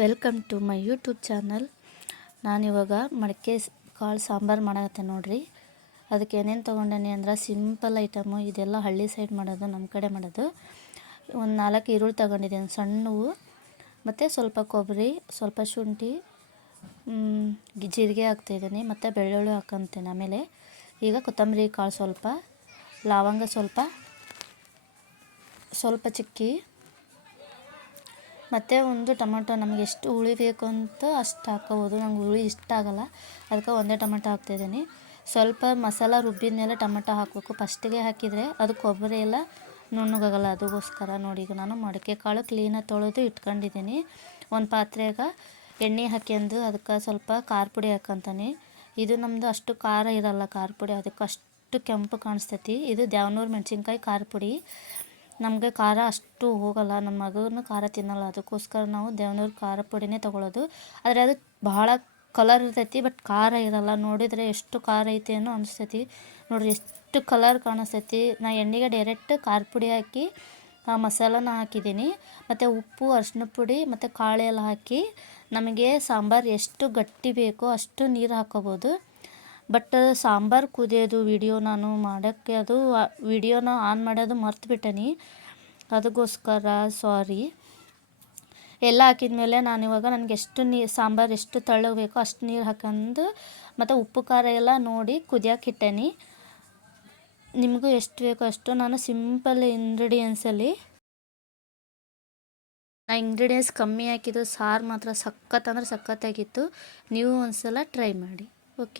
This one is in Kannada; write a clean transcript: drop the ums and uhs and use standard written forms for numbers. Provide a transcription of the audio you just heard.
Welcome to my YouTube channel. ನಾನಿವಾಗ ಮಡಕೆ ಕಾಳು ಸಾಂಬಾರು ಮಾಡತ್ತೆ ನೋಡ್ರಿ. ಅದಕ್ಕೆ ಏನೇನು ತೊಗೊಂಡೇನಿ ಅಂದ್ರೆ ಸಿಂಪಲ್ ಐಟಮು. ಇದೆಲ್ಲ ಹಳ್ಳಿ ಸೈಡ್ ಮಾಡೋದು, ನಮ್ಮ ಕಡೆ ಮಾಡೋದು. ಒಂದು 4 ಈರುಳ್ಳಿ ತೊಗೊಂಡಿದ್ದೀನಿ ಸಣ್ಣವು, ಮತ್ತು ಸ್ವಲ್ಪ ಕೊಬ್ಬರಿ, ಸ್ವಲ್ಪ ಶುಂಠಿ, ಜೀರಿಗೆ ಹಾಕ್ತಾಯಿದ್ದೀನಿ, ಮತ್ತು ಬೆಳ್ಳುಳ್ಳಿ ಹಾಕ್ಕೊಂತೀನಿ. ಆಮೇಲೆ ಈಗ ಕೊತ್ತಂಬರಿ ಕಾಳು ಸ್ವಲ್ಪ, ಲವಂಗ ಸ್ವಲ್ಪ ಚಿಕ್ಕಿ, ಮತ್ತು ಒಂದು ಟೊಮೆಟೊ. ನಮಗೆ ಎಷ್ಟು ಹುಳಿ ಬೇಕು ಅಂತ ಅಷ್ಟು ಹಾಕೋಬೋದು. ನಂಗೆ ಹುಳಿ ಇಷ್ಟ ಆಗಲ್ಲ, ಅದಕ್ಕೆ ಒಂದೇ ಟೊಮೆಟೊ ಹಾಕ್ತಾಯಿದ್ದೀನಿ. ಸ್ವಲ್ಪ ಮಸಾಲ ರುಬ್ಬಿದ ಮೇಲೆ ಟೊಮೆಟೊ ಹಾಕಬೇಕು. ಫಸ್ಟಿಗೆ ಹಾಕಿದರೆ ಅದು ಕೊಬ್ಬರಿ ಎಲ್ಲ ನುಣ್ಣಗಾಗಲ್ಲ, ಅದಕ್ಕೋಸ್ಕರ. ನೋಡಿ, ಈಗ ನಾನು ಮಡಕೆ ಕಾಳು ಕ್ಲೀನಾಗಿ ತೊಳೆದು ಇಟ್ಕೊಂಡಿದ್ದೀನಿ. ಒಂದು ಪಾತ್ರೆಗೆ ಎಣ್ಣೆ ಹಾಕ್ಯಂದು ಅದಕ್ಕೆ ಸ್ವಲ್ಪ ಖಾರ ಪುಡಿ ಹಾಕ್ಕೊಂತೀನಿ. ಇದು ನಮ್ಮದು ಅಷ್ಟು ಖಾರ ಇರಲ್ಲ, ಖಾರ ಪುಡಿ ಅದಕ್ಕೆ ಅಷ್ಟು ಕೆಂಪು ಕಾಣಿಸ್ತೈತಿ. ಇದು ದ್ಯಾವನೂರು ಮೆಣಸಿನ್ಕಾಯಿ ಖಾರ ಪುಡಿ. ನಮಗೆ ಖಾರ ಅಷ್ಟು ಹೋಗಲ್ಲ, ನಮ್ಮ ಮಗನೂ ಖಾರ ತಿನ್ನಲ್ಲ, ಅದಕ್ಕೋಸ್ಕರ ನಾವು ದ್ಯಾವನೂರು ಖಾರ ಪುಡಿನೇ ತೊಗೊಳ್ಳೋದು. ಆದರೆ ಅದು ಭಾಳ ಕಲರ್ ಇರ್ತೈತಿ, ಬಟ್ ಖಾರ ಇರಲ್ಲ. ನೋಡಿದರೆ ಎಷ್ಟು ಖಾರ ಐತಿ ಅನ್ನೋ ಅನಿಸ್ತೈತಿ. ನೋಡಿರಿ ಎಷ್ಟು ಕಲರ್ ಕಾಣಿಸ್ತೈತಿ. ನಾ ಎಣ್ಣೆಗೆ ಡೈರೆಕ್ಟ್ ಖಾರ ಪುಡಿ ಹಾಕಿ ಮಸಾಲನ ಹಾಕಿದ್ದೀನಿ, ಮತ್ತು ಉಪ್ಪು, ಅರಿಶಿನ ಪುಡಿ ಮತ್ತು ಕಾಳೆಲ್ಲ ಹಾಕಿ ನಮಗೆ ಸಾಂಬಾರು ಎಷ್ಟು ಗಟ್ಟಿ ಬೇಕೋ ಅಷ್ಟು ನೀರು ಹಾಕ್ಕೋಬೋದು. ಬಟ್ ಸಾಂಬಾರು ಕುದಿಯೋದು ವಿಡಿಯೋ ನಾನು ಮಾಡೋಕ್ಕೆ ಅದು ವಿಡಿಯೋನ ಆನ್ ಮಾಡೋದು ಮರ್ತುಬಿಟ್ಟೇನಿ, ಅದಕ್ಕೋಸ್ಕರ ಸಾರಿ. ಎಲ್ಲ ಹಾಕಿದ ಮೇಲೆ ನಾನಿವಾಗ ನನಗೆ ಎಷ್ಟು ಸಾಂಬಾರು ಎಷ್ಟು ತೆಳ್ಳಗೆ ಬೇಕೋ ಅಷ್ಟು ನೀರು ಹಾಕೊಂಡು, ಮತ್ತು ಉಪ್ಪು ಖಾರ ಎಲ್ಲ ನೋಡಿ ಕುದಿಯೋಕೆ ಇಟ್ಟೇನಿ. ನಿಮಗೂ ಎಷ್ಟು ಬೇಕೋ ಅಷ್ಟು. ನಾನು ಸಿಂಪಲ್ ಇಂಗ್ರೀಡಿಯೆಂಟ್ಸಲ್ಲಿ ಇಂಗ್ರೀಡಿಯೆಂಟ್ಸ್ ಕಮ್ಮಿ ಹಾಕಿದ್ದು. ಸಾರು ಮಾತ್ರ ಸಖತ್ ಅಂದರೆ ಸಖತ್ತಾಗಿತ್ತು. ನೀವು ಒಂದು ಸಲ ಟ್ರೈ ಮಾಡಿ. ಓಕೆ.